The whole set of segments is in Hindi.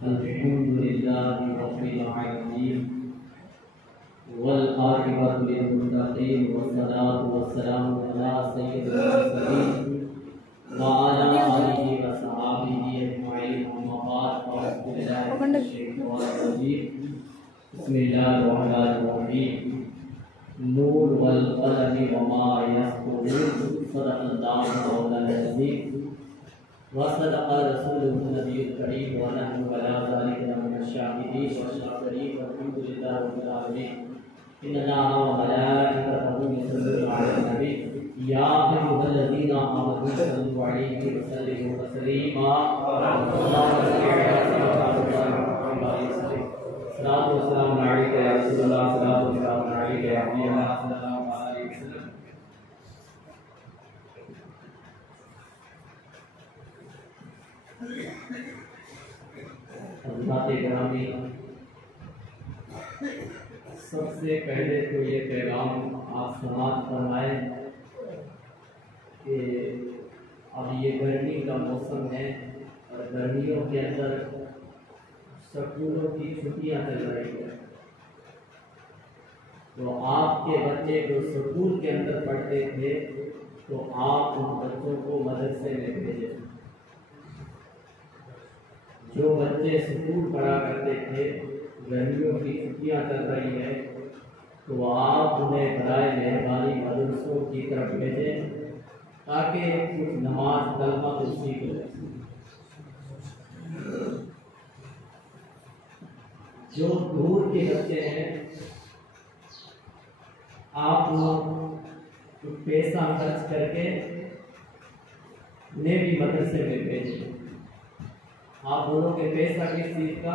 अल्हम्दुलिल्लाहि रब्बिल आलमीन वल आक़िबतु लिल मुत्तक़ीन वस्सलातु वस्सलामु अला सय्यिदिल मुरसलीन व अला आलिहि व सहाबिहि अजमईन अम्मा बाद फ़अऊज़ु बिल्लाहि मिनश शैतानिर रजीम बिस्मिल्लाहिर रहमानिर रहीम नून वल क़लमी व मा यस्तुरून सदक़ल्लाहु मौलाना अज़ीम वसदक़ रसूलुहुन नबियुल करीम व नहनु अला ज़ालिका मिनश शाहिदीन व शाकिरीन वल्हम्दुलिल्लाहि रब्बिल आलमीन इन्नल्लाहा व मलाइकतहु युसल्लूना अलन नबी या अय्युहल्लज़ीना आमनू सल्लु अलैहि व सल्लिमू तस्लीमा सलातु व सलामु अलैका या रसूलल्लाह सलातु व सलामु अलैका या हबीबल्लाह सल्लल्लाहु अलैहि वसल्लम। ग्रामी सबसे पहले तो ये पैगाम आप समाज फरमाएं कि अब ये गर्मी का मौसम है और गर्मियों के अंदर स्कूलों की छुट्टियां चल रही है, तो आपके बच्चे जो स्कूल के अंदर पढ़ते थे तो आप उन बच्चों को मदरसे में भेजें। जो बच्चे स्कूल पढ़ा करते थे, गर्मियों की छुट्टियां चल रही है, तो आप उन्हें बराए मेहरबानी मदरसों की तरफ भेजें ताकि कुछ नमाज कलमा तो सीख लें। जो दूर के बच्चे हैं, आप कुछ पैसा खर्च करके उन्हें भी मदरसे में भेजें। आप बोलो कि पैसा किस चीज का,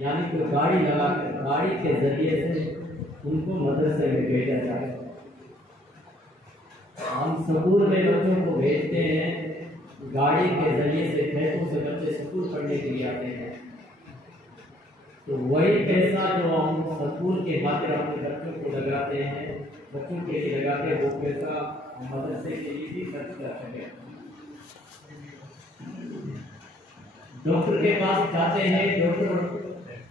यानी कि गाड़ी लगा कर गाड़ी के जरिए से उनको मदरसे में भेजा जाए। हम स्कूल में बच्चों को भेजते हैं, गाड़ी के जरिए से खेतों से बच्चे स्कूल पढ़ने के लिए आते हैं, तो वही पैसा जो हम स्कूल के खातिर अपने बच्चों को लगाते हैं, बच्चों के लिए लगाते हैं, वो पैसा मदरसे के लिए भी खर्च कर सकें। डॉक्टर के पास जाते हैं, डॉक्टर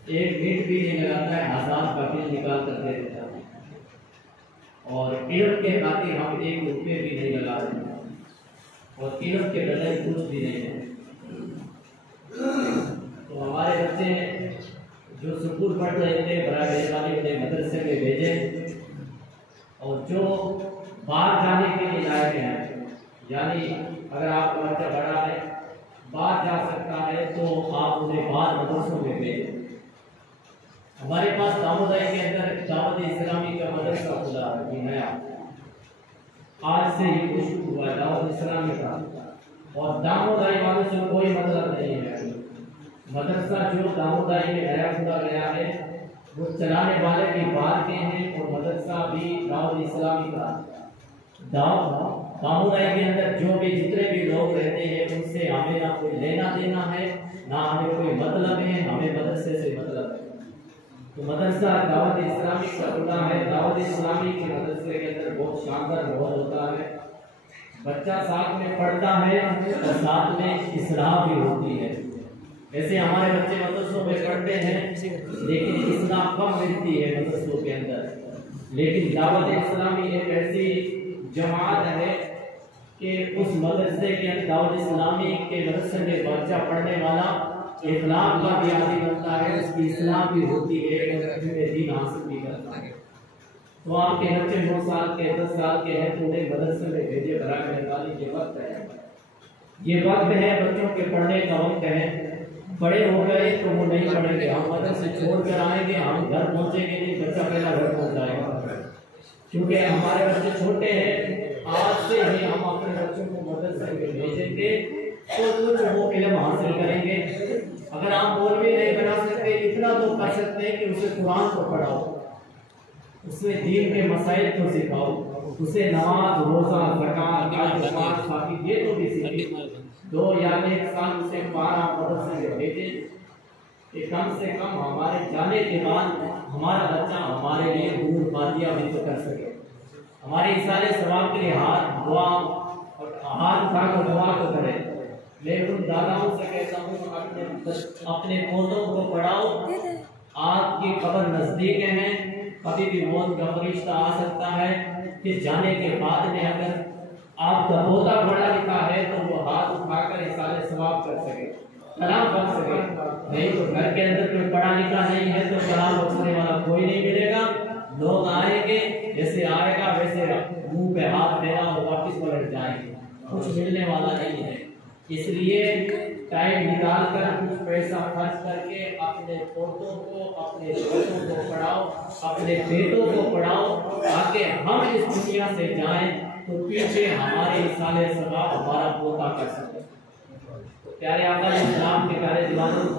एक मिनट भी नहीं लगाता है, 1000 का बिल निकाल कर दे देता है, और इल्म के खातिर हम 1 रुपये भी नहीं लगा रहे हैं, और इल्म के बदले कुछ भी नहीं है। तो हमारे बच्चे जो स्कूल पढ़ रहे थे, बराए मेहरबानी उन्हें मदरसे में भेजें, और जो बाहर जाने के लिए लायक हैं, यानी अगर आपका बच्चा बड़ा है, बाहर जा सकता है, तो आप उन्हें बाहर मदरसों में भेजें। हमारे पास दामोदरी के अंदर दावत इस्लामी का मदरसा खुला है, नया आज से ही शुरू हुआ है दावत इस्लामी का, और दामोदरी वालों से कोई मतलब नहीं है। मदरसा जो दामोदरी में नया खुला गया है, वो चलाने वाले भी बाहर के हैं, और मदरसा भी दावत इस्लामी का। दामोदरी के अंदर जो भी जितने भी लोग रहते हैं, उनसे हमें ना कोई लेना देना है, ना हमें कोई मतलब है, हमें मदरसे से मतलब है। तो मदरसा दावत इस्लामी का खुला है। दावत इस्लामी के मदरसे के अंदर बहुत शानदार माहौल होता है, बच्चा साथ में पढ़ता है और साथ में इस्लाह भी होती है। ऐसे हमारे बच्चे मदरसों में पढ़ते हैं, लेकिन इस्लाह कम मिलती है मदरसों के अंदर। लेकिन दावत इस्लामी एक ऐसी जमात है कि उस मदरसे के अंदर दावत इस्लामी के मदरसे में बच्चा पढ़ने वाला इस्लाम का भी आदी बनता है, उसकी इस्लाम भी होती है, और दीन हासिल भी करता है। तो आपके बच्चे 9 साल के 10 साल के हैं, तो उन्हें मदरसे में भेजे, बराए मेहरबानी। ये वक्त है, ये वक्त है बच्चों के पढ़ने का वक्त है। बड़े हो गए तो वो नहीं पढ़ेंगे, हम मदरसे छोड़ कर आएंगे, हम घर पहुंचेंगे नहीं, बच्चा पहला घर पहुंच जाएगा। क्योंकि हमारे बच्चे छोटे हैं, आज से ही हम अपने बच्चों को मदरसे में भेजेंगे तो कुछ वो इल्म हासिल करेंगे। अगर आप मौलवी नहीं बना सकते, इतना तो कर सकते हैं कि उसे कुरान को पढ़ाओ, उसमें दीन के मसाइल को सिखाओ, उसे नमाज, रोजा, ज़कात, हज, ये तो भी सीखे। 2 या 1 साल उसे 12 मदरसे में भेजें कि कम से कम हमारे जाने के बाद हमारा बच्चा हमारे लिए दूर बातियाँ भी तो कर सके। हमारे सारे सवाब के लिए हाथ उठाकर दुआ को करें। मैं उन दादाओं से कहता हूँ अपने पोतों को पढ़ाओ। आपकी कब्र नजदीक है, कभी भी मौत का फरिश्ता आ सकता है। फिर जाने के बाद में अगर आपका पोता पढ़ा लिखा है तो वो हाथ उठाकर इसाले सवाब कर सके, कलाम पढ़ सके। नहीं तो घर के अंदर कोई पढ़ा लिखा नहीं है तो कलाम पढ़ने वाला कोई नहीं मिलेगा। लोग आएंगे, जैसे आएगा वैसे मुंह पे हाथ देना और वापस पलट जाएंगे, कुछ मिलने वाला नहीं है। इसलिए टाइम निकाल कर कुछ पैसा खर्च करके अपने पोतों को, अपने बेटों को पढ़ाओ, अपने बेटों को पढ़ाओ, ताकि हम इस दुनिया से जाएं तो पीछे हमारे साले सवाब हमारा पोता कर सके। तो प्यारे आका इस्लाम के प्यारे दीवानों,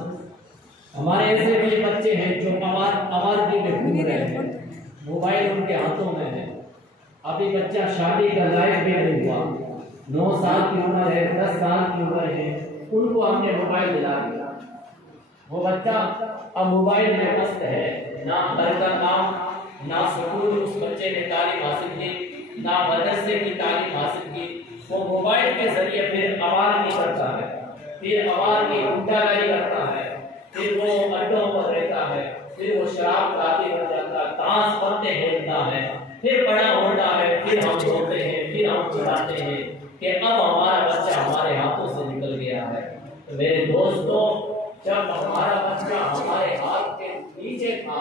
हमारे ऐसे भी बच्चे हैं जो आवाज़ में घूम रहे हैं, मोबाइल उनके हाथों में है। अभी बच्चा शादी का लायक भी नहीं हुआ, 9 साल की उम्र है, 10 साल की उम्र है, उनको हमने मोबाइल दिला दिया। वो बच्चा अब मोबाइल में मस्त है, ना घर का काम, ना स्कूल उस बच्चे ने तालीम हासिल की, ना मदरसे की तालीम हासिल की। वो मोबाइल के जरिए फिर आवाज नहीं करता है, फिर आवाज की गुंडागर्दी करता है, फिर वो अड्डों पर रहता है, फिर वो शराब काफी बन जाता है, ताश पत्ते खेलता है, फिर बड़ा होता है, फिर हम सोते हैं, फिर हम चिढ़ाते हैं कि अब हमारा बच्चा हमारे हाथों से निकल गया है। तो मेरे दोस्तों, जब हमारा बच्चा हमारे हाथ के नीचे था,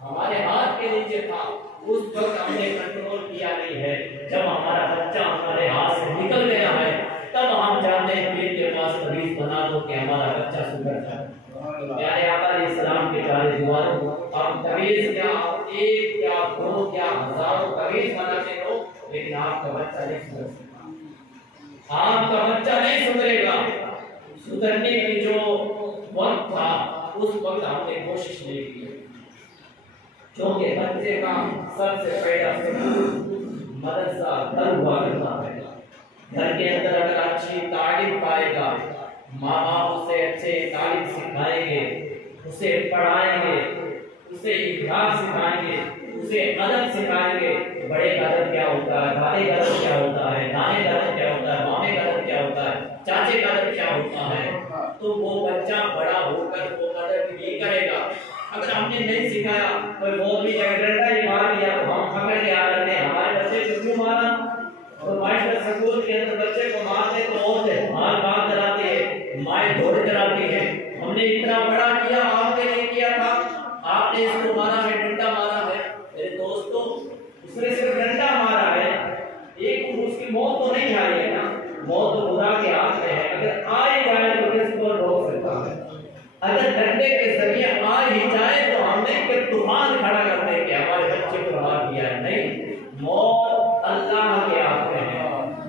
हमारे हाथ के नीचे था, उस वक्त हमने कंट्रोल किया नहीं है। जब हमारा बच्चा हमारे हाथ से निकल गया है तब हम जानते हैं पीर के पास तवीज़ बना दो कि हमारा बच्चा सुधर जाए। तो प्यारे आका इस्लाम के प्यारे दीवारों, आप तवीज़ क्या, एक क्या, 2 क्या, हजारों तवीज़ बनाते हो, लेकिन आपका बच्चा नहीं सुधर सकता, आपका बच्चा नहीं सुधरेगा। सुधरने की जो वक्त था उस वक्त हमने कोशिश नहीं की, क्योंकि बच्चे का सबसे पहला मदरसा घर हुआ करता है। घर के अंदर अगर अच्छी तालीम पाएगा, माँ बाप उसे अच्छे तालीम सिखाएंगे, उसे पढ़ाएंगे, उसे इखलास सिखाएंगे, उसे अदब सिखाएंगे। बड़े का अदब क्या होता है, भाई का अदब क्या होता है, नाने का अदब क्या होता है, मामे का अदब क्या होता है, चाचे का अदब क्या होता है, तो वो बच्चा बड़ा होकर वो अदब भी करेगा। अगर हमने नहीं सिखाया, कोई मौलवी डंडा ही मार दिया तो हम पकड़ के आ जाते हैं, हमारे बच्चे को क्यों मारा? तो मास्टर स्कूल के अंदर बच्चे को मारते तो औरतें मार बात कराती है, माएँ ढोल कराती है। हमने इतना बड़ा किया, आपने नहीं किया था, आपने इसको मारा है, डंडा मारा है। मेरे दोस्तों, उसने सिर्फ डंडा मारा है, एक उसकी मौत तो नहीं आई है ना, मौत तो खुदा के हाथ में है। अगर आ ही जाए तो किसको रोक सकता है? अगर डंडे के जरिए आ ही जाए तो हमने फिर तूफान खड़ा कर दे कि हमारे बच्चे को मार दिया है। नहीं, मौत अल्लाह के हाथ में है,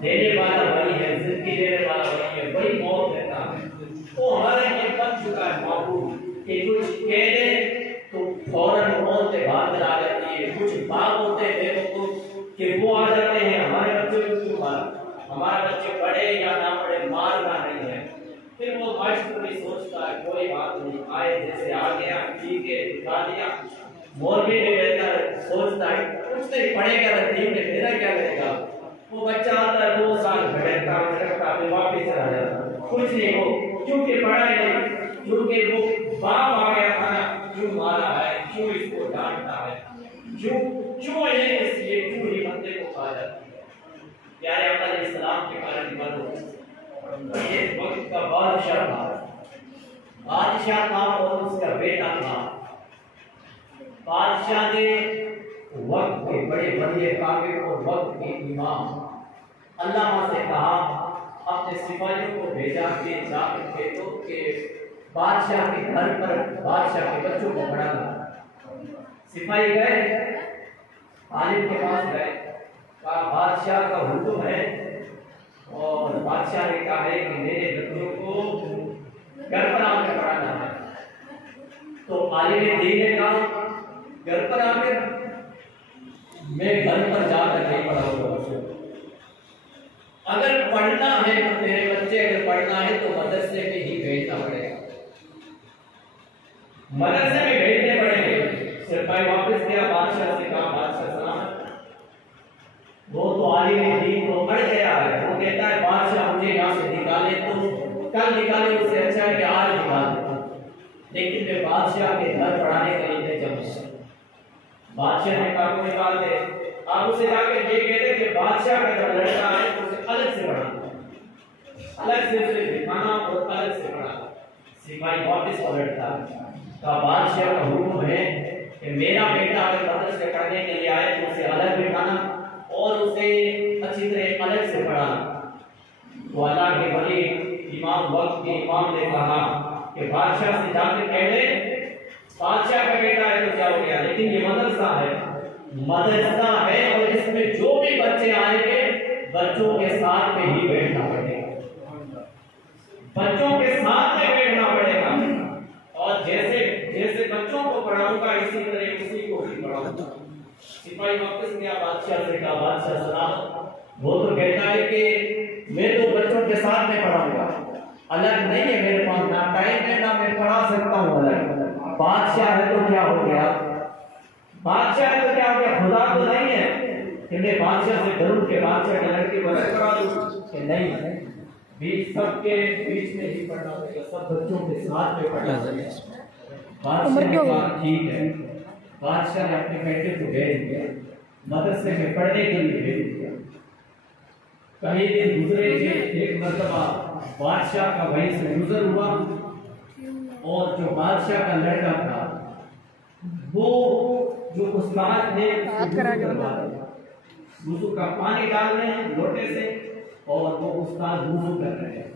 देने वाला वही है, जिंदगी देने वाला वही है, वही मौत देता है। तो हमारे ये बन चुका है मामूल कि कुछ कह दे तो फौरन मौत से बात आ जाती है। कुछ बाप होते हैं कि वो आ जाते हैं, हमारे बच्चे को क्यों मारा, हमारे बच्चे पढ़े या ना पढ़े, मारना नहीं है। फिर वो मास्टर भी सोचता है कोई बात नहीं, आए जैसे आ गया, ठीक है, दिखा दिया। मौलवी भी बेहतर सोचता है कुछ नहीं पढ़ेगा तो ठीक है, मेरा क्या करेगा। वो बच्चा आता है 2 साल भटकता भटकता फिर वापिस चला जाता, कुछ नहीं हो, क्योंकि पढ़ाई नहीं, क्योंकि वो बाप आ गया था ना, क्यों मारा है, क्यों इसको डांटता है, क्यों ये इसलिए क्यों ही बंदे को कहा जाती है। प्यारे आका इस्लाम के कारण बनो ये वक्त का बादशाह था और उसका बेटा था। बादशाह ने वक्त के बड़े बड़े काबिल और वक्त के इमाम अल्लाह से कहा, अपने सिपाहियों को भेजा कि जाकर खेतों के बादशाह के घर पर बादशाह के बच्चों को पढ़ाना। सिपाही गए, आलिम के पास गए, कहा बादशाह का हुक्म है और बादशाह ने कहा है कि मेरे बच्चों को घर पर आकर पढ़ाना है। तो आलिम ने दीन ने कहा घर पर आकर, मैं घर पर जाकर नहीं पढ़ाऊंगा। अगर पढ़ना है तो मेरे बच्चे अगर पढ़ना है तो मदरसे में ही भेजना पड़ेगा, मदरसे में भेजने पड़ेंगे। सिपाही वापस गया, बादशाह से कहा बादशाह साहब वो तो आलिम दीन तो मर गया है, वो कहता है बादशाह मुझे यहाँ से निकाले तो कल निकाले, उससे अच्छा है कि आज निकाल दे। लेकिन वे बादशाह के घर पढ़ाने के लिए जब बादशाह ने कहा को निकाल दे, आप उसे जाके ये कहते कि बादशाह का जब लड़का है तो उसे अलग से पढ़ाना, अलग से उसे दिखाना और अलग से पढ़ाना। सिपाही वापस पलटता का बादशाह का हुक्म है कि मेरा बेटा अगर मदरसे पढ़ने के लिए आए तो उसे अलग बिठाना और उसे अच्छी तरह अलग से पढ़ाना। तो अल्लाह के वली इमाम वक्त के इमाम ने कहा कि बादशाह से जाकर कह दे, बादशाह का बेटा है तो क्या हो गया, लेकिन ये मदरसा है और इसमें जो भी बच्चे आएंगे बच्चों के साथ में ही बैठना पड़ेगा, बच्चों के साथ में बैठना पड़ेगा। और जैसे जैसे बच्चों को पढ़ाऊंगा इसी तरह उसी को भी पढ़ाऊंगा। सिपाही वापस गया बादशाह से कहा, बादशाह सलाम। वो तो कहता है कि मैं तो बच्चों के साथ में पढ़ाऊंगा, अलग नहीं है मेरे पास, ना टाइम है ना मैं पढ़ा सकता हूँ अलग। बादशाह है तो क्या हो गया, बादशाह है तो क्या हो गया, खुदा तो नहीं है कि मैं बादशाह से करूं कि बादशाह के लड़के को अलग करा दूं कि नहीं, बीच सबके बीच में ही पढ़ना पड़ेगा, सब बच्चों के साथ में पढ़ना पड़ेगा। बादशाह ने कहा ठीक है। बादशाह ने अपने बेटे को भेज दिया, मदरसे में पढ़ने के लिए भेज दिया। कई दिन गुजरे थे, एक मर्तबा बादशाह का वहीं से गुजर हुआ और जो बादशाह का लड़का था वो जो उस्ताद थे वुजू का पानी डाल रहे हैं लोटे से और वो उस्ताद वुजू कर रहे हैं।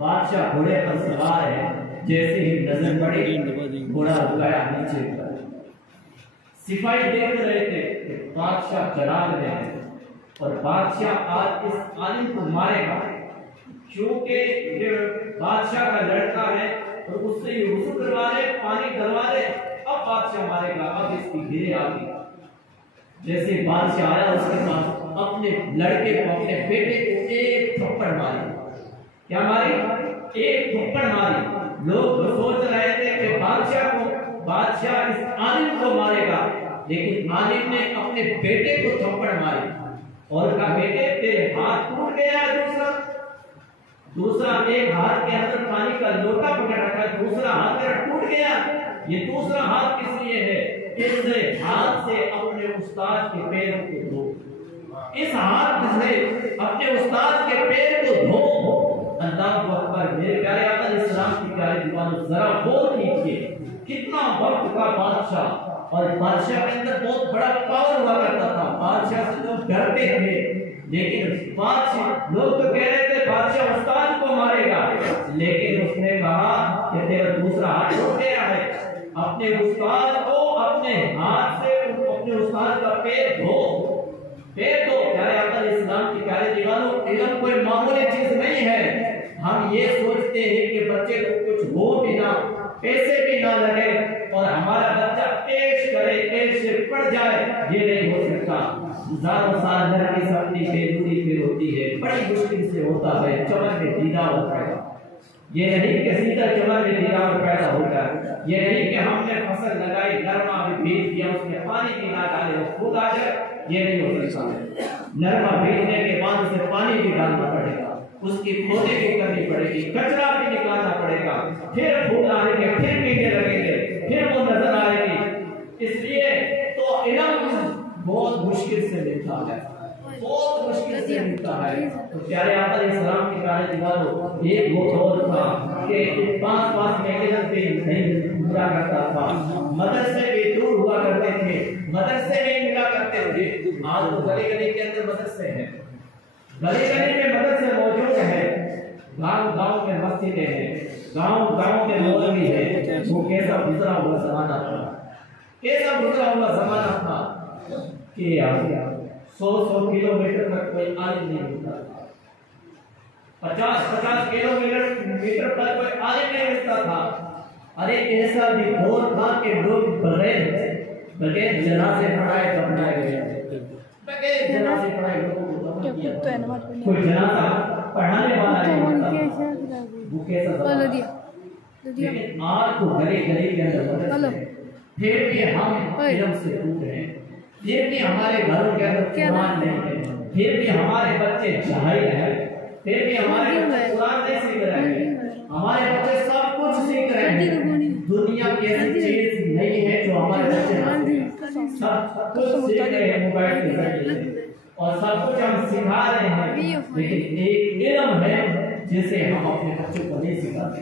बादशाह घोड़े पर सवार है, जैसे ही नजर पड़ी घोड़ा रुकाया नीचे। सिपाही देख रहे थे बादशाह चला रहे हैं और बादशाह आज इस आलिम को मारेगा, क्योंकि बादशाह का लड़का है और उससे ये वुजू करवा ले, पानी डलवा ले, अब बादशाह मारेगा, अब इसकी गिरे आ गई। जैसे बादशाह आया उसके पास अपने लड़के को, अपने बेटे को एक थप्पड़ मारी। क्या मारी? एक थप्पड़ मारी। लोग सोच रहे थे कि बादशाह इस आलिम को मारेगा, लेकिन आलिम ने अपने बेटे को थप्पड़ मारी और कहा बेटे तेरे हाथ टूट गया, दूसरा एक हाथ के अंदर पानी का लोटा पकड़ रखा है, दूसरा हाथ तेरा टूट गया। ये दूसरा हाथ किस लिए है? इस हाथ से अपने उस्ताद के पैरों को धो, इस हाथ से अपने उस्ताद के पैर को धो। अल्लाहु अकबर। मेरे प्यारे आका इस्लाम की प्यारे दीवानों, जरा गौर कीजिए कितना वक्त का बादशाह, और बादशाह के अंदर बहुत बड़ा पावर हुआ करता था, बादशाह से लोग डरते थे। लेकिन बादशाह, लोग तो कह रहे थे बादशाह उस्ताद को मारेगा, लेकिन उसने कहा कि तेरा दूसरा हाथ टूट गया है, अपने उस्ताद को अपने हाथ से अपने उस्ताद का पैर धो, पैर धो। प्यारे आका इस्लाम की प्यारे दीवानों, इल्म कोई मामूली चीज नहीं है। हम ये सोचते हैं कि बच्चे को कुछ हो भी ना, पैसे भी ना लगे और हमारा बच्चा पेश करे, पेश से पड़ जाए, ये नहीं हो सकता। हजारों साल घर की अपनी बेरूदी फिर होती है, बड़ी मुश्किल से होता है, चमन में दीदा होता है। ये नहीं कि सीधा चमन में दीदा पैदा होता है, ये नहीं कि हमने फसल लगाई, नरमा भी बीज दिया, उसमें पानी भी ना डाले वो खुद आ जाए, ये नहीं हो सकता। नरमा बीजने के बाद उसे पानी भी डालना पड़ेगा, उसकी खोदे भी करनी पड़ेगी, कचरा भी निकालना पड़ेगा, फिर फूल आएंगे, फिर कीड़े लगेंगे, फिर वो नजर आएगी। इसलिए तो इल्म बहुत मुश्किल से मिलता है, बहुत मुश्किल से मिलता है। तो प्यारे आका इस्लाम की प्यारे दीवारों, एक वो दौर था कि 5-5 महीने भी नहीं पूरा करता था, मदरसे भी दूर हुआ करते थे, मदरसे नहीं मिला करते थे। आज तो गली गली के अंदर मदरसे हैं, गली गली में मदरसे मौजूद है, गांव-गांव में मस्जिदें हैं, गांव-गांव में मौलवी है। वो कैसा गुजरा हुआ जमाना था, कैसा गुजरा हुआ जमाना था कि 100-100 किलोमीटर तक कोई आलिम नहीं मिलता था, 50-50 किलोमीटर तक कोई आलिम नहीं मिलता था। अरे ऐसा भी दौर था कि लोग बगैर जनाजे पढ़ाए दफनाए गए, बगैर जनाजे पढ़ाए लोगों को दफन किया। कोई जनाजा पढ़ाने वाला नहीं था, वो कैसा लेकिन आज तो गली गली के अंदर, फिर भी हम इल्म से दूर हैं, फिर भी हमारे घरों के अंदर कुरान नहीं है, फिर भी हमारे बच्चे जाहिल हैं, फिर भी हमारे बच्चे कुरान नहीं सीख रहे हैं, हमारे बच्चे सब कुछ सीख रहे हैं। दुनिया की ऐसी चीज नहीं है जो हमारे बच्चे सब कुछ सीख रहे हैं मोबाइल के जरिए, और सब कुछ हम सिखा रहे हैं, लेकिन एक इल्म है जिसे हम अपने बच्चों को नहीं सिखाते।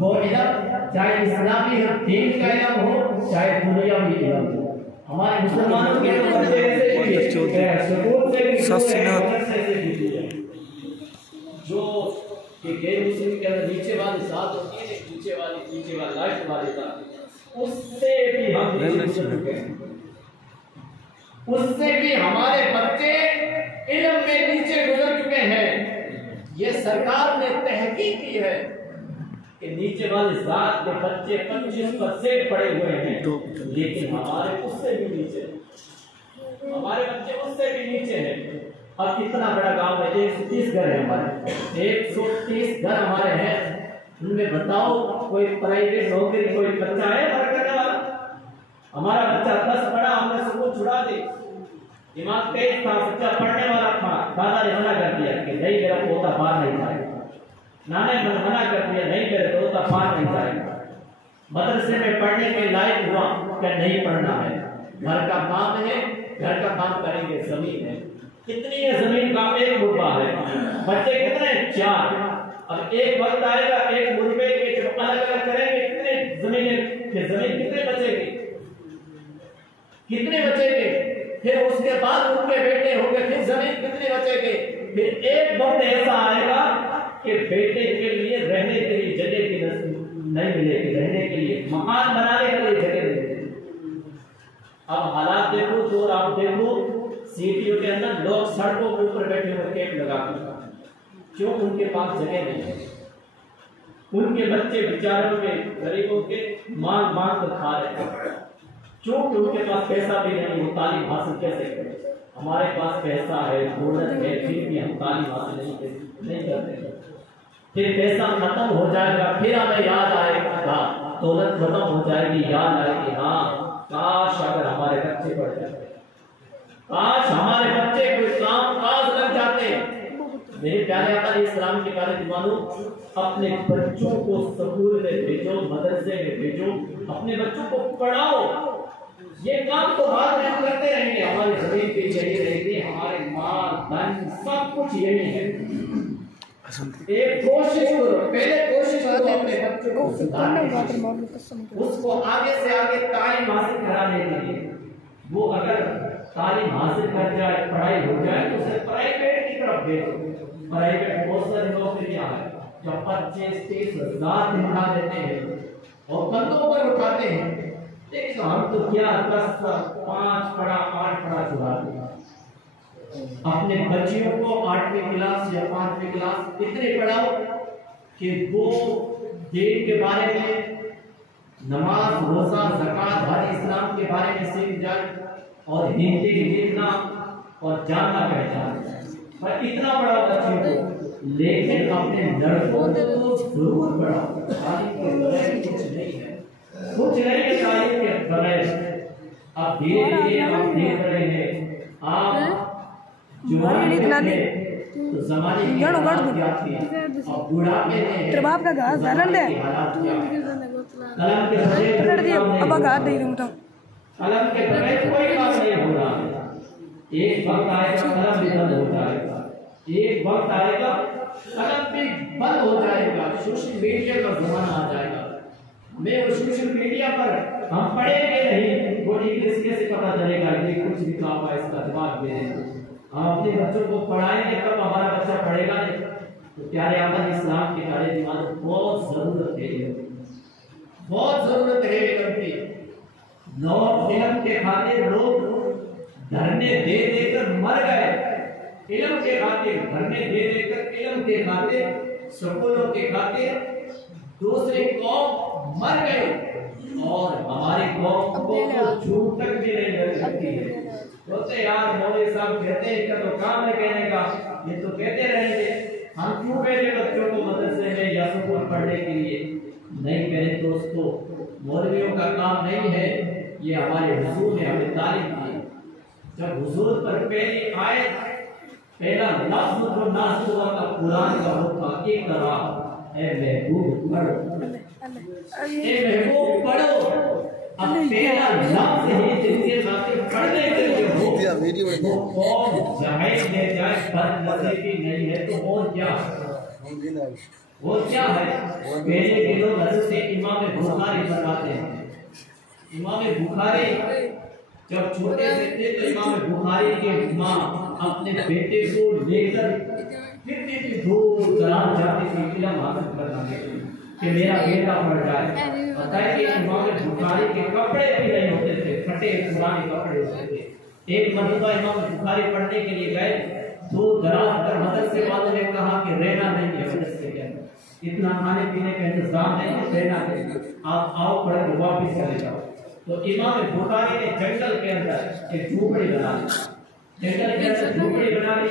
वो इल्म चाहे इस्लामी दीन का इल्म हो, चाहे दुनियावी इल्म हो। हमारे मुसलमानों के बच्चे ऐसे स्कूल से जो कि गैर मुस्लिम के अंदर नीचे वाली साथ होती है, नीचे वाली लाइट वाली साथ, उससे भी हम नीचे चुके हैं, उससे भी हमारे बच्चे इल्म में नीचे गुजर चुके हैं। ये सरकार ने तहकीक की है कि नीचे वाली जात के बच्चे 25% पड़े हुए हैं, लेकिन हमारे उससे भी नीचे, हमारे बच्चे उससे भी नीचे हैं। अब कितना बड़ा गांव है, 130 घर है हमारे, 130 घर हमारे हैं, उनमें बताओ कोई प्राइवेट नौकरी कोई बच्चा है हमारा करने वाला? हमारा बच्चा 10 पढ़ा, हमने स्कूल छुड़ा दी, दिमाग तेज था, बच्चा पढ़ने वाला था, दादा ने मना कर दिया कि नहीं मेरा पोता बाहर नहीं जाएगा, नाना ने मना कर दिया नहीं मेरा पोता बाहर नहीं जाएगा, मदरसे में पढ़ने के लायक हुआ क्या नहीं पढ़ना है, घर का काम है, घर का काम करेंगे, जमीन है, कितनी है जमीन का एक मुर्बा है, बच्चे कितने 4, अब एक वक्त आएगा एक मुर्बे के जब अलग अलग करेंगे कितने जमीन कितने बचेगी, कितने बचेंगे, फिर उसके बाद उनके बेटे होंगे, फिर जमीन कितने बचेंगे, फिर एक वक्त ऐसा आएगा कि बेटे के लिए रहने के लिए जगह की नहीं मिलेगी, रहने के लिए मकान बनाने के लिए जगह नहीं मिलेगी। अब हालात देखो तो आप देखो, सिटियों के अंदर लोग सड़कों के ऊपर बैठे हुए कैंप लगाते हैं, क्यों? उनके पास जगह नहीं है, उनके बच्चे बेचारों के गरीबों के मांग कर खा रहे हैं, क्योंकि उनके पास पैसा भी नहीं, वो तालीम हासिल कैसे करें? हमारे पास पैसा है, दौलत है, फिर भी हम तालीम हासिल नहीं करते। फिर पैसा खत्म हो जाएगा, फिर हमें याद आएगा, दौलत खत्म हो जाएगी, याद आएगी, हाँ काश अगर हमारे बच्चे पढ़ जाते, काश हमारे बच्चे कोई काम काज लग जाते। मेरे प्यारे आका इस्लाम के प्यारे दीवानों, अपने बच्चों को स्कूल में भेजो, मदरसे में भेजो, अपने बच्चों को पढ़ाओ। ये काम तो बाद में हम करते रहेंगे, हमारी जमीन पे यही रहेगी, हमारे माल धन सब कुछ यही है। एक कोशिश करो, पहले कोशिश करो अपने बच्चों को सुधारने, उसको आगे से आगे तालीम हासिल कराने के लिए। वो अगर तालीम हासिल कर जाए, पढ़ाई हो जाए, तो उसे प्राइवेट की तरफ भेजो। प्राइवेट बहुत सारी नौकरियां हैं जो 25-30 हजार दिखा देते हैं और कंधों पर उठाते हैं, लेकिन हम तो क्या 10 5 पढ़ा 8 पढ़ा चुरा दिया। अपने बच्चियों को 8वीं क्लास या 5वीं क्लास इतने पढ़ाओ कि वो दीन के बारे में, नमाज रोजा ज़कात हर इस्लाम के बारे में सीख जाए और हिंदी लिखना और जानना पहचाना। पर इतना पढ़ाओ बच्चों को, लेकिन अपने लड़कों को जरूर पढ़ाओ। तालीम के बगैर कुछ नहीं है, कुछ नहीं है तालीम के बगैर। अब धीरे धीरे आप देख रहे हैं, आप जवानी तो जमाने की हालात क्या थी, अब बुढ़ापे में तेरे बाप का घास धरन दे, कलम के बगैर अब घास दे दूं तो कलम के बगैर कोई काम नहीं हो रहा। एक वक्त आएगा कलम भी बंद हो जाएगा, एक वक्त आएगा कलम भी बंद हो जाएगा, सोशल मीडिया का जमाना आ जाएगा। मैं वो सोशल मीडिया पर हम पढ़ेंगे नहीं, वो इंग्लिश कैसे पता चलेगा कि कुछ लिखा हुआ इसका जवाब दे देंगे। हम अपने बच्चों को पढ़ाएंगे तब हमारा बच्चा पढ़ेगा नहीं। तो प्यारे आका इस्लाम के प्यारे दीवानों, बहुत जरूरत है, बहुत जरूरत है इल्म की। लोग इल्म के खातिर लोग धरने दे देकर मर गए, इल्म के खातिर धरने दे देकर, इल्म के खातिर, स्कूलों के खातिर दूसरे कौम मर गए और हमारी कौम को झूठ तक भी नहीं लग सकती है। बोलते यार मौलवी साहब कहते हैं इसका तो काम है कहने का, ये तो कहते रहेंगे, हम क्यों भेजे बच्चों को मदरसे में या स्कूल पढ़ने के लिए? नहीं मेरे दोस्तों, मौलवियों का काम नहीं है, ये हमारे हुजूर ने हमें तालीम दी। जब हुजूर पर पहली आयत पहला लफ्ज जो नाज़िल हुआ था कुरान का वो था इक़रा, ए महबूब पढ़ो, ए महबूब पढ़ो। अब पहला लफ्ज है जिसके साथ पढ़ने के लिए वो कौम जाहिर ले जाए बदनसीबी नहीं है तो और क्या है? वो क्या है? पहले के लोग हज़रत इमाम बुखारी फरमाते हैं, इमाम बुखारी जब छोटे से थे तो इमाम बुखारी के माँ अपने बेटे को लेकर कितनी भी दूर दराज जाती थी इल्म हासिल करने के लिए कि मेरा बेटा पढ़ जाए। बताया कि इमाम बुखारी के कपड़े भी नहीं होते थे, फटे पुराने कपड़े होते थे। एक मरतबा इमाम बुखारी पढ़ने के लिए गए, दूर दराज कर मदरसे वालों ने कहा कि रहना नहीं है मदरसे के अंदर, इतना खाने पीने का इंतजाम नहीं है, रहना नहीं, आप आओ पढ़ के वापिस चले जाओ। तो इमाम बुखारी ने जंगल के अंदर एक झोपड़ी बना ली, जंगल के अंदर झोपड़ी बना ली,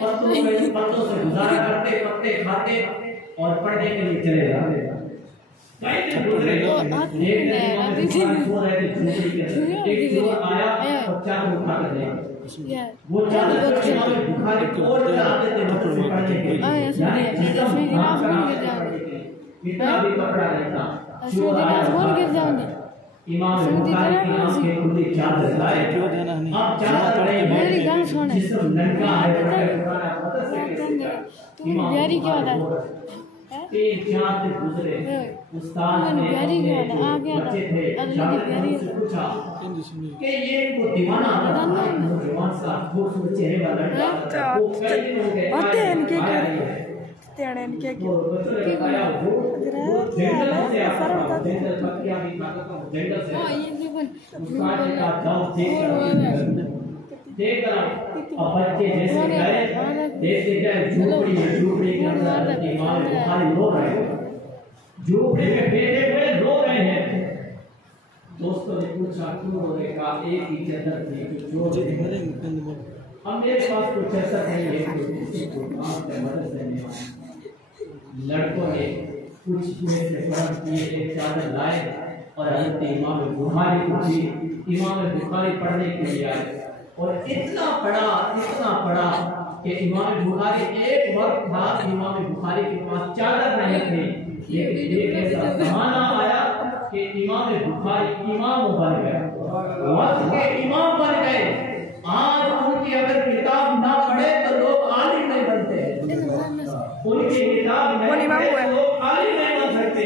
पत्तों से गुजारा करते, पत्ते खाते और पढ़ने के लिए चले जाते। कई दिन गुजरे, एक दिन इमाम बुखारी सो रहे थे झोपड़ी के अंदर, एक चोर आया और चादर उठा कर ले गया। वो चादर को इमाम बुखारी और चला देते मदरसे पढ़ने के लिए, यानी इतना भी कपड़ा नहीं था। चोर आया, इमाम बुखारी की आंखें खुली, चादर लाए, अब चादर नहीं, जिस्म नंगा है, इमाम 3-4 दिन गुजरे, उस्ताद ने बच्चे थे चादर से पूछा कि ये को दीवाना था, नौजवान सा खूबसूरत चेहरे वाला लड़का, वो कई दिन हो गए आया नहीं है। इनके वो बच्चों ने बताया वो जंगल से आता था, जंगल पत्तियां भी खाता था, जंगल से उस्ताद ने कहा जाओ देख कर अब बच्चे जैसे गए देखते जाए झोपड़ी के अंदर इमाम बुखारी रो रहे हैं, झोपड़ी में बैठे हुए रो रहे हैं। दोस्तों ने पूछा क्यों रो रहे? कहा एक ही चादर थी जो हम मेरे पास कुछ ऐसा नहीं है, लड़कों ने कुछ एक चादर लाए और हज़रत इमाम बुखारी को दी। इमाम बुखारी पढ़ने के लिए आए और इतना पढ़ा कि इमाम बुखारी एक वक्त था इमाम बुखारी के पास चादर नहीं थी, लेकिन एक ऐसा ज़माना आया कि इमाम बुखारी इमाम बन गए, वक्त के इमाम बन गए। आज उनकी अगर किताब ना पढ़े तो लोग आलिम नहीं बनते, उनकी किताब नहीं पढ़े तो लोग आलिम नहीं बन सकते।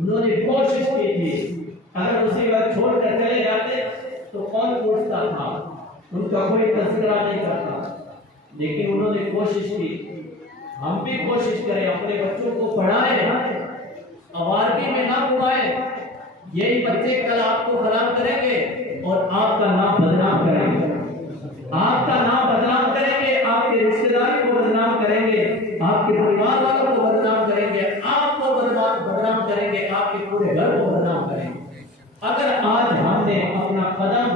उन्होंने कोशिश की थी, अगर उसी वक्त छोड़ कर चले जाते तो कौन पूछता था, उनका कोई तस्करा नहीं करता, लेकिन उन्होंने कोशिश की। हम भी कोशिश करें, अपने बच्चों को पढ़ाएं, आवारगी में ना उड़ाएं। यही बच्चे कल आपको खराब करेंगे और आपका नाम बदनाम करेंगे, आपका नाम बदनाम करेंगे, आपके रिश्तेदारी को बदनाम करेंगे, आपके परिवार वालों को बदनाम करेंगे, आपको बदनाम करेंगे, आपके पूरे घर को बदनाम करेंगे। अगर आज हमने अपना कदम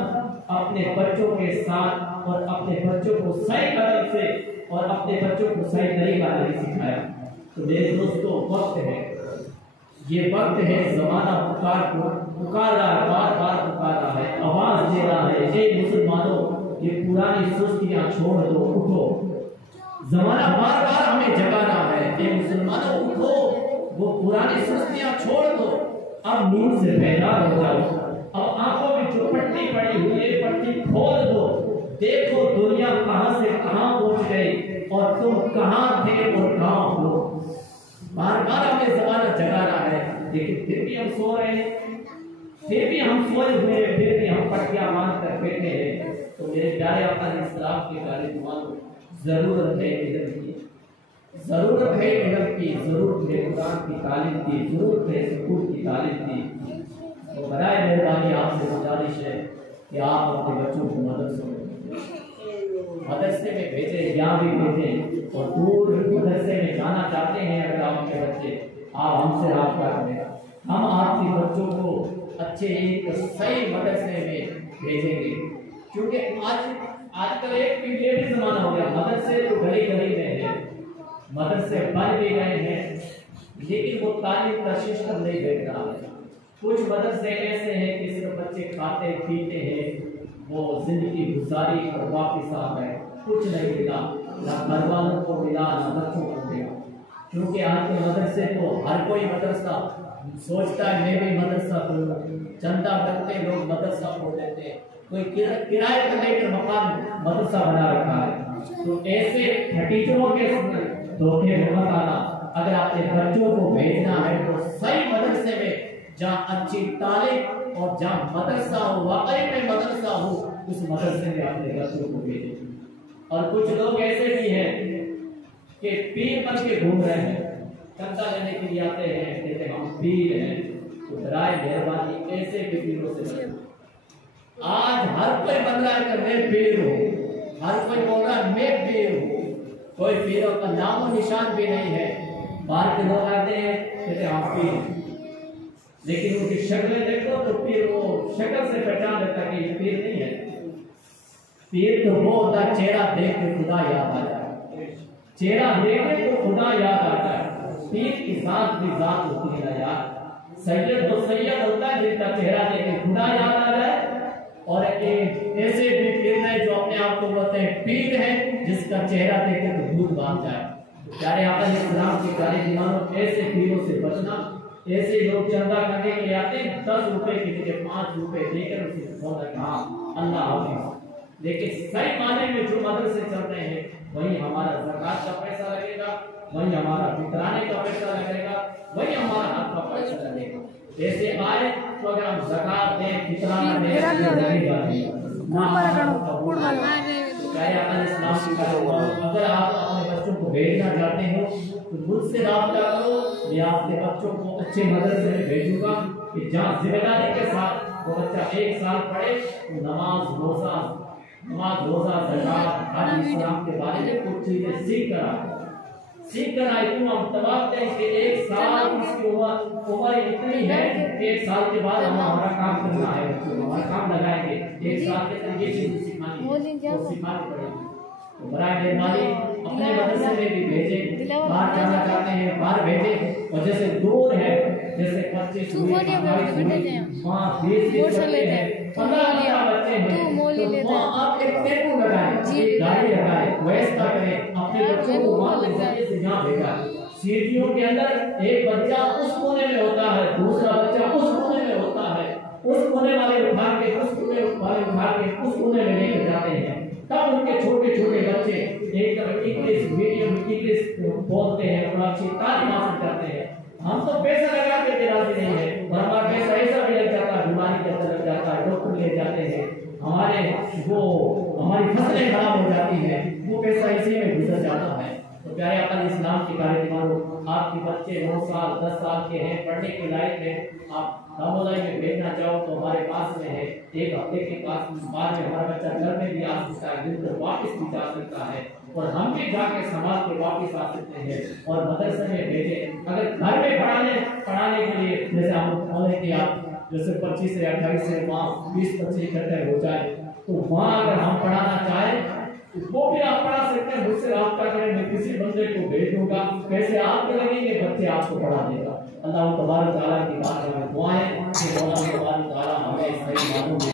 अपने बच्चों के साथ और अपने बच्चों को सही कदम से और अपने बच्चों को सही तरीका नहीं सिखाया तो मेरे दोस्तों वक्त है, ये वक्त है, ज़माना पुकार रहा है, बार पुकार रहा है, आवाज दे रहा है, हे मुसलमानों ये पुरानी सुस्तियां छोड़ दो, उठो। ज़माना बार हमें जगाना है, हे मुसलमानों उठो, वो पुरानी सुस्तियां छोड़ दो, अब नींद से बेदार हो जाओ, अब आंखों में जो पट्टी पड़ी हुई है पट्टी खोल दो, देखो दुनिया कहां से कहां पहुंच गई और तुम कहां थे और कहां हो। बार हमें ज़माना जगाना है, लेकिन फिर भी हम सो रहे हैं, फिर भी हम सोए हुए हैं, फिर भी हम पट्टियां बांध कर बैठे हैं। तो मेरे प्यारे आका इस्लाम के प्यारे दुआओं जरूरत है इल्म की, जरूरत है इल्म की, जरूरत है कुरान की तालीम की, जरूरत है सुकून की तालीम की। तो बराए मेहरबानी आपसे गुजारिश है कि आप अपने बच्चों को मदरसे में भेजें, यहाँ भी भेजें, और दूर मदरसे में जाना चाहते हैं अगर आपके बच्चे, आप हमसे राब्ता करें, हम आपके बच्चों को अच्छे एक सही मदरसे में भेजेंगे। क्योंकि आजकल एक पीरियड ज़माना हो गया, मदरसे तो गली में है, मदरसे बन भी गए हैं, लेकिन वो तालीम का सिस्टम नहीं बैठ रहा है। कुछ मदरसे ऐसे हैं कि सिर्फ जिंदगी गुजारी और वापिस आ गए, कुछ नहीं मिला, ना घर वालों को मिला, ना बच्चों को मिला। क्योंकि आज के मदरसे को हर कोई मदरसा सोचता है मैं भी मदरसा खोलूं, चंदा करते लोग मदरसा खोल लेते हैं, कोई किराए पर लेकर मकान मदरसा बना रखा है। तो ऐसे टीचरों के धोखे में मत आना। अगर अपने बच्चों को भेजना है तो सही मदरसे में, जहाँ अच्छी तालीम और जहाँ मदरसा हो, वाकई में मदरसा हो, उस मदरसे में अपने बच्चों को भेजें। और कुछ लोग ऐसे भी हैं कि पीर बन के घूम रहे हैं, चंदा लेने के लिए आते हैं, कहते हैं हम पीर हैं। तो बराए मेहरबानी ऐसे भी पीरों से बचो। आज हर कोई बन रहा है कि मैं पीर हूँ, हर कोई बोल रहा है मैं पीर हूँ, कोई पीरों का नामो निशान भी नहीं है। बाहर के लोग आते हैं कहते हम पीर, लेकिन उनकी शक्लें देखो तो पीर वो शक्ल से पहचान लेता कि ये पीर नहीं है। पीर तो वो होता है चेहरा देख के खुदा याद आ जाए, चेहरा देखे तो खुदा याद आता है। पीर की जात भी जात होती है यार। सैयद तो सैयद होता है जिनका चेहरा देख के खुदा याद आ जाए, और ऐसे भी पीर है जो अपने आप को बोलते हैं पीर है, जिसका चेहरा देखे तो दूध बांध जाए। प्यारे आका इस्लाम के प्यारे दीवानों, ऐसे पीरों से बचना। ऐसे लोग चंदा करने के लिए आते हैं, 10 रुपए के लिए 5 रुपए देकर उसे बोलते हैं हाँ अल्लाह हाफिज़। लेकिन सही मायने में जो मदरसे चल रहे हैं वही हमारा ज़कात का पैसा लगेगा, वही हमारा फितराने का पैसा लगेगा, वही हमारा हक का पैसा लगेगा। जैसे आए तो अगर हम ज़कात दें, फितराना दें, अगर आप अपने बच्चों को भेजना चाहते हो तो मुझसे राब्ता करो, मैं आपके बच्चों को अच्छे मदरसे में भेजूंगा कि जहाँ जिम्मेदारी के साथ वो बच्चा 1 साल पढ़े, तो नमाज रोजा ज़कात हज इस्लाम के बारे में कुछ चीजें सीख कर आए। तुम हम तबादते हैं कि 1 साल उसकी उम्र इतनी है कि 1 साल के बाद हम हमारा काम करना है, हमारा काम लगाएंगे। 1 साल के अंदर ये चीज सिखानी पड़ेगी। तो बराए मेहरबानी अपने मदरसे में भी भेजें, बाहर जाना चाहते हैं बाहर भेजें। और जैसे दूर है, जैसे 25 वहाँ 20 बच्चे हैं, 15 बच्चे हैं, तो वहाँ आप एक टेम्पो लगाएं, एक गाड़ी लगाएं, व्यवस्था करें, अपने बच्चों को वहाँ से यहाँ भेजा। सीढ़ियों के अंदर एक बच्चा उस कोने में होता है, दूसरा बच्चा उस कोने में होता है, उस कोने वाले उठा के उस कोने वाले उठा के उस कोने में लेकर जाते हैं। तब उनके छोटे छोटे बच्चे एक तरफ इंग्लिश मीडियम इंग्लिश बोलते हैं और अच्छी तालीम हासिल करते हैं। हम तो पैसा लगा के राजी नहीं है, और हमारा पैसा ऐसा भी लग जाता है, बीमारी का लग जाता है, डॉक्टर ले जाते हैं, हमारी फसलें खराब हो जाती है, वो पैसा इसी में गुजर जाता है। तो प्यारे आका इस्लाम के कार्यक्रमों, आपके बच्चे 9 साल 10 साल के हैं, पढ़ने के लायक हैं, आप दामोदर में भेजना चाहो तो हमारे पास में है। 1 हफ्ते के बाद में हमारा बच्चा घर में भी आ सकता है, दिन को वापस भी जा सकता है, और हम भी जाके समाज के वापस आ सकते हैं और मदरसे में भेजें। अगर घर में पढ़ाने के लिए जैसे हम बोले कि आप जैसे 25 से 28 से वहाँ 20 बच्चे इकट्ठे हो जाए, तो वहाँ अगर हम पढ़ाना चाहें वो भी आप पढ़ा सकते हैं। मुझसे राब्ता करें, मैं किसी बंदे को भेज दूंगा, पैसे आपके लगेंगे, बच्चे आपको पढ़ा देगा। अल्लाह तबारक तआला की बात में दुआएं कि मौला तबारक तआला हमें सही मालूम